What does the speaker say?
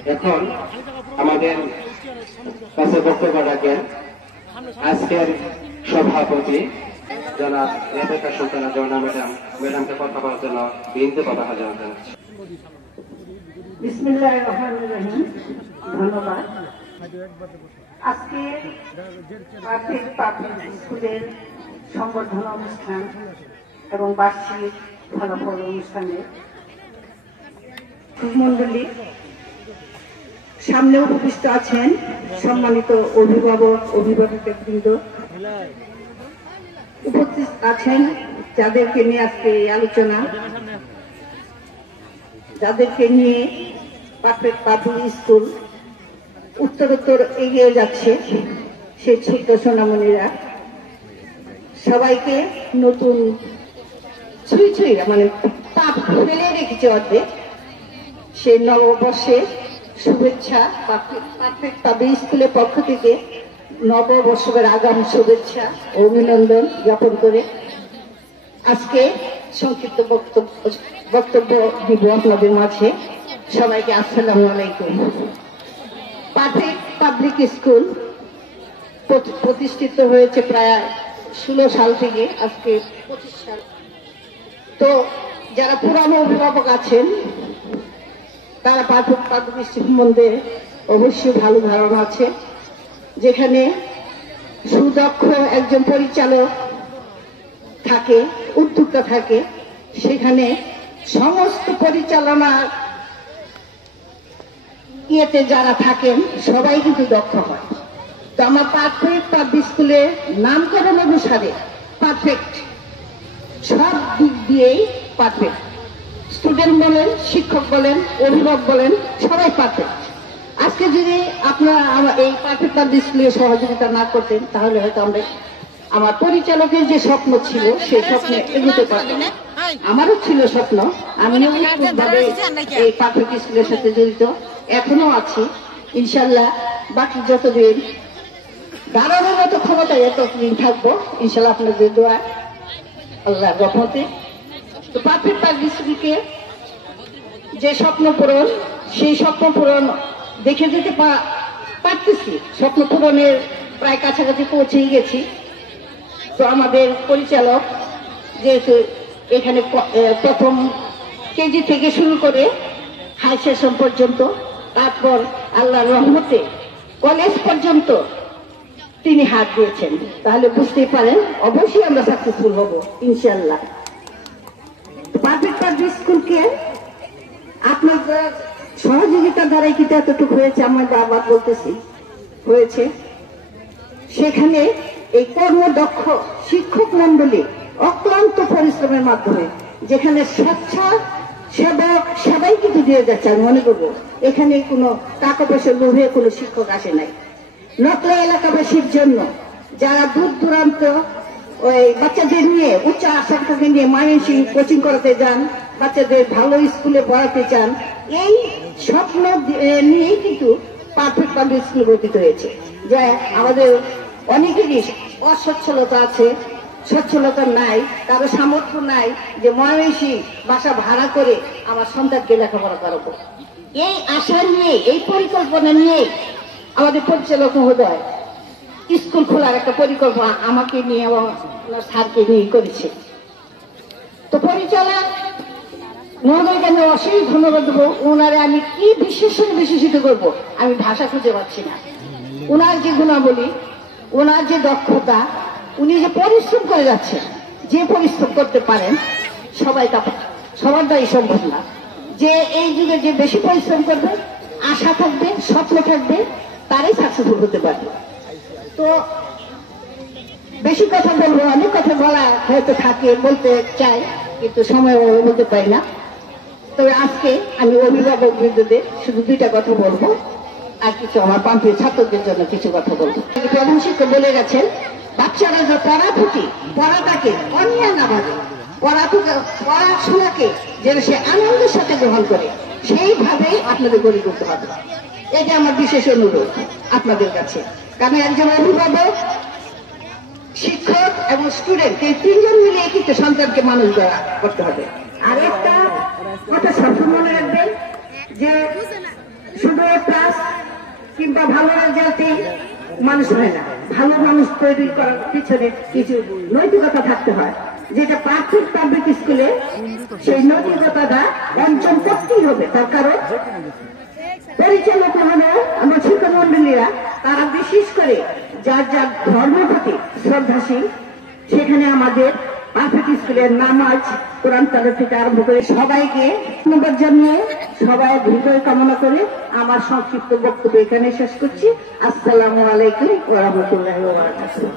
এখন আমাদের কাছে বক্তব্য রাখেন আজকের সভাপতি জনাব রেবেকা সুলতানা জর্না ম্যাডামকে কথা বলার জন্য বিনীত কথা জানাতে জানাচ্ছি। বিসমিল্লাহির রহমানির রহিম। ধন্যবাদ। আজকে পাবলিক স্কুলের সংবর্ধনা অনুষ্ঠান এবং বার্ষিক ফলাফল অনুষ্ঠানে মন্ডলী সামনে উপবিষ্ট আছেন সম্মানিত অভিভাবক অভিভাবকবৃন্দ, উপস্থিত আছেন যাদেরকে নিয়ে আজকে এই আলোচনা, যাদেরকে নিয়ে পারফেক্ট পাবলিক স্কুল উত্তরোত্তর এগিয়ে যাচ্ছে সেই ছোট্ট সোনামণিরা সবাইকে নতুন ছুঁই মানে তাপ ফেলে রেখেছে অর্ধেক সেই নববর্ষে শুভেচ্ছা পারফেক্ট পাবলিক স্কুলের পক্ষ থেকে নববর্ষের আগাম শুভেচ্ছা ও অভিনন্দন জ্ঞাপন করে আজকে সংক্ষিপ্ত বক্তব্য দিব আপনাদের মাঝে। সবাইকে আসসালামু আলাইকুম। পারফেক্ট পাবলিক স্কুল প্রতিষ্ঠিত হয়েছে প্রায় 16 সাল থেকে আজকে 25 সাল। তো যারা পুরানো অভিভাবক আছেন তারা পারফেক্ট পাবলিক স্কুল সম্বন্ধে অবশ্যই ভালো ধারণা আছে, যেখানে সুদক্ষ একজন পরিচালক থাকে, উদ্যোক্তা থাকে, সেখানে সমস্ত পরিচালনা ইয়েতে যারা থাকেন সবাই কিন্তু দক্ষ হয়। তো আমার পারফেক্ট পাবলিক স্কুলের নামকরণ অনুসারে পারফেক্ট, সব দিক দিয়েই পারফেক্ট। স্টুডেন্ট বলেন, শিক্ষক বলেন, অভিভাবক বলেন, সবাই পারফেক্ট। আজকে যদি আপনারা এই পারফেক্ট পাবলিক স্কুলে সহযোগিতা না করতেন তাহলে হয়তো আমরা আমার পরিচালকের যে স্বপ্ন ছিল সেই স্বপ্নে এগোতে পারতাম। আমারও ছিল স্বপ্ন, আমিও ভাবে এই পারফেক্ট স্কুলের সাথে জড়িত, এখনো আছি ইনশাল্লাহ। বাকি যতদিন দাঁড়ানোর মতো ক্ষমতায় এতদিন থাকবো ইনশাল্লাহ আপনাদের দোয়া আল্লাহর রহমতে। তো পারফেক্ট পাবলিক স্কুলকে যে স্বপ্ন পূরণ, সেই স্বপ্ন পূরণ দেখে যেতে পারতেছি, স্বপ্ন পূরণের প্রায় কাছাকাছি পৌঁছেই গেছি। তো আমাদের পরিচালক যেহেতু এখানে প্রথম কেজি থেকে শুরু করে হাই সেশন পর্যন্ত, তারপর আল্লাহর রহমতে কলেজ পর্যন্ত তিনি হাত দিয়েছেন, তাহলে বুঝতেই পারেন অবশ্যই আমরা সাকসেসফুল হব ইনশাল্লাহ। পারফেক্ট পাবলিক স্কুলকে আপনাদের সহযোগিতার দ্বারাই কিন্তু এতটুকু হয়েছে, আমরা আবার বলতেছি হয়েছে। সেখানে এই কর্মদক্ষ শিক্ষক মন্ডলী অক্লান্ত পরিশ্রমের মাধ্যমে, যেখানে স্বেচ্ছাসেবক সবাই কিন্তু দিয়ে যাচ্ছে, আমি মনে করবো এখানে কোনো টাকা পয়সা লোভে কোনো শিক্ষক আসে নাই। নকলা এলাকাবাসীর জন্য যারা দূর দূরান্ত ওই বাচ্চাদের নিয়ে উচ্চ আশাকে নিয়ে মানসিক কোচিং করাতে যান, বাচ্চাদের ভালো স্কুলে পড়াতে চান, এই স্বপ্ন নিয়েই কিন্তু পারফেক্ট পাবলিক স্কুল গঠিত হয়েছে। যে আমাদের অনেকেরই অসচ্ছলতা আছে, সচ্ছলতা নাই, কারো সামর্থ্য নাই যে ময়মনসিংহ বাসা ভাড়া করে আমার সন্তানকে লেখাপড়া করাবো। এই আশা নিয়ে, এই পরিকল্পনা নিয়ে আমাদের পরিচালক মহোদয় স্কুল খোলার একটা পরিকল্পনা আমাকে নিয়ে এবং স্যারকে নিয়ে করেছে। তো পরিচালক মহোদয়কে আমি অশেষ ধন্যবাদ দেবো। ওনারে আমি কি বিশেষিত করবো আমি ভাষা খুঁজে পাচ্ছি না। ওনার যে গুণাবলী, ওনার যে দক্ষতা, উনি যে পরিশ্রম করে যাচ্ছেন, যে পরিশ্রম করতে পারেন সবার দ্বারাই সম্ভব না। যে এই যুগে যে বেশি পরিশ্রম করবে, আশা থাকবে, স্বপ্ন থাকবে, তারাই সাকসেসফুল হতে পারবে। তো বেশি কথা বলবো, অনেক কথা বলা হয়তো থাকে, বলতে চাই কিন্তু সময় বলতে পারি না। তবে আজকে আমি অভিভাবক বৃন্দদের শুধু 2টা কথা বলবো, আর কিছু আমার প্রান্তীয় ছাত্রদের জন্য কিছু কথা বলবো। প্রধান শিক্ষক বলে গেছেন, বাচ্চারা যে পড়াটাকে অন্যায় না ভাবে, পড়াশোনাকে যেন সে আনন্দের সাথে গ্রহণ করে, সেইভাবেই আপনাদের গড়ে তুলতে হবে। এটা আমার বিশেষ অনুরোধ আপনাদের কাছে। কারণ একজন অভিভাবক, শিক্ষক এবং স্টুডেন্ট এই 3 জন মিলে কিন্তু সন্তানকে মানুষ করতে হবে। আর একটা কথা সবসময় মনে রাখবেন যে শুধু পাস কিংবা ভালো রেজাল্টে মানুষ হয় না, ভালো মানুষ তৈরি করার পিছনে কিছু নৈতিকতা থাকতে হয়, যেটা প্রাথমিক পাবলিক স্কুলে সেই নৈতিকতাটা অর্জন করতেই হবে। তার কারণ পরিচালক মহোদয়, আমার শিক্ষক মন্ডলীরা তারা বিশেষ করে যার যার ধর্ম প্রতি শ্রদ্ধাশীল, সেখানে আমাদের প্রাথমিক স্কুলের নামাজ কোরআন তালাওয়াত থেকে আরম্ভ করে সবাইকে ধন্যবাদ জানিয়ে সবাই হৃদয় কামনা করে আমার সংক্ষিপ্ত বক্তব্য এখানে শেষ করছি। আসসালামু আলাইকুম ওয়া রাহমাতুল্লাহি ওয়া বারাকাতুহু।